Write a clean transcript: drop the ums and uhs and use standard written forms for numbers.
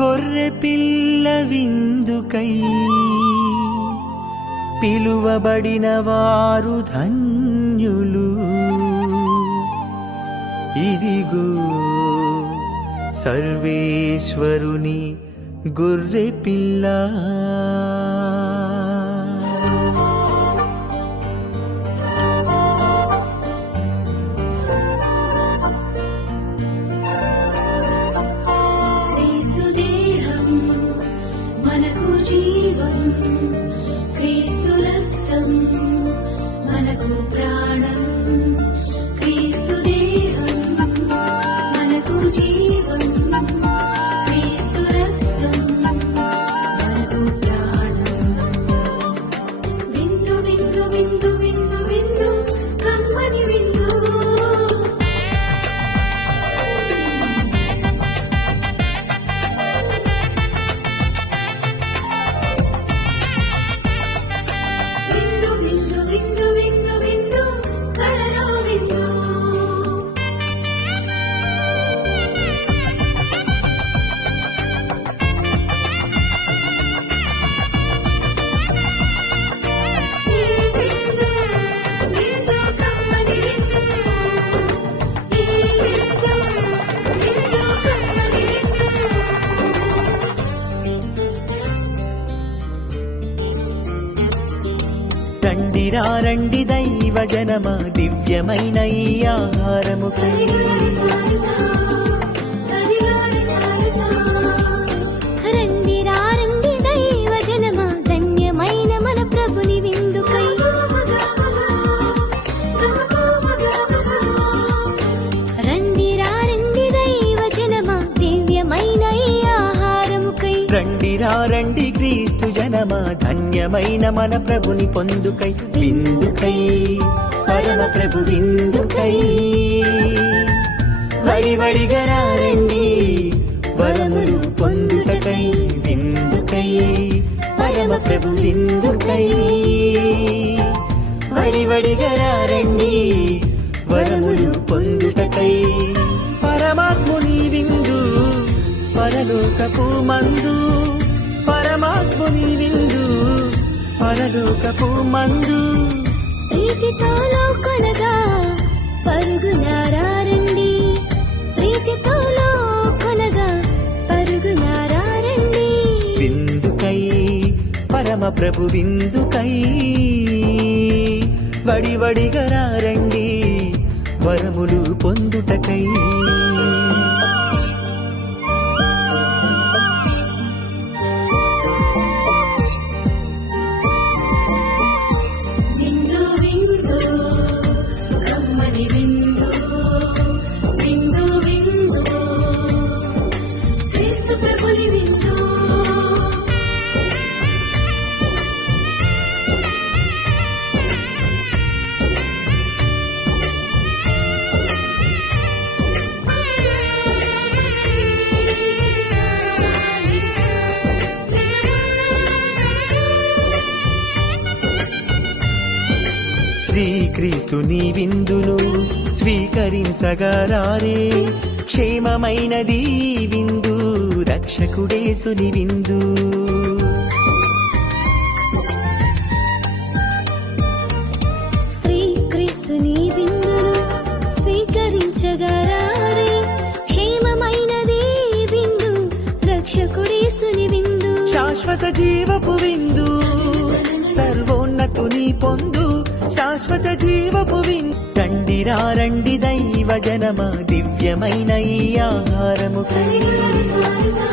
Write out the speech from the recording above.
గొర్రె పిల్ల విందుకై పిలువబడిన వారు ధన్యులు. ఇదిగో సర్వేశ్వరుని గొర్రె పిల్ల. క్రీస్తు దేహం మనకు జీవం, క్రీస్తు రక్తం మనకు ప్రాణం. క్రీస్తు దేహం మనకు జీవం, క్రీస్తు రక్తం మనకు ప్రాణం. విందు విందు విందు విందు విందు కమ్మని విందు. విందు విందు విందు విందు విందు కడలో విందు. ఈ విందు విందు కమ్మని విందు. ఈ విందు విందు కమ్మని విందు. రండిరా రండి దైవ జనమ, దివ్యమైన ఈ ఆహారము సరిగారి సారిసా, సరిగారి సారిసా. రండి రండి దైవ జనమా, ధన్యమైన మన ప్రభుని విందుకై. రండి రండి దైవ జనమా, దివ్యమైన ఈ ఆహారముకై. రండిరా రండి క్రీస్తు జనమ, ధన్యమైన మన ప్రభుని పొందుకై. విందుకై పరమ ప్రభు విందుకై. వడివడిగా రండి వరములు పొందుటకై. విందుకై పరమ ప్రభు విందుకై. వడివడిగా రండి వరములు పొందుటకై. పరమాత్ముని విందు పరలోకపు మందు. పరమాత్ముని విందు పరలోకపు మందు. ప్రీతితో లోకొనగా పరుగునారా రండి. ప్రీతితో లోకొనగా పరుగునారా రండి. విందుకై పరమ ప్రభు విందుకై. వడివడిగా రండి వరములు పొందుటకై. విందు విందు కమ్మని విందు. విందు విందు క్రీస్తు ప్రభుని విందు. శ్రీక్రీస్తుని విందును స్వీకరించగరారే. క్షేమమైనది ఈ విందు, రక్షకుడేసుని విందు. శ్రీక్రీస్తుని విందును స్వీకరించగరారే. క్షేమమైనది ఈ విందు, రక్షకుడేసుని విందు. శాశ్వత జీవపు విందు, సర్వోన్నతుని పొందు. శాశ్వత జీవపు విందు. రండిరా రండి దైవ జనమ, దివ్యమైన ఈ ఆహారము. సరిగారి సారిసా,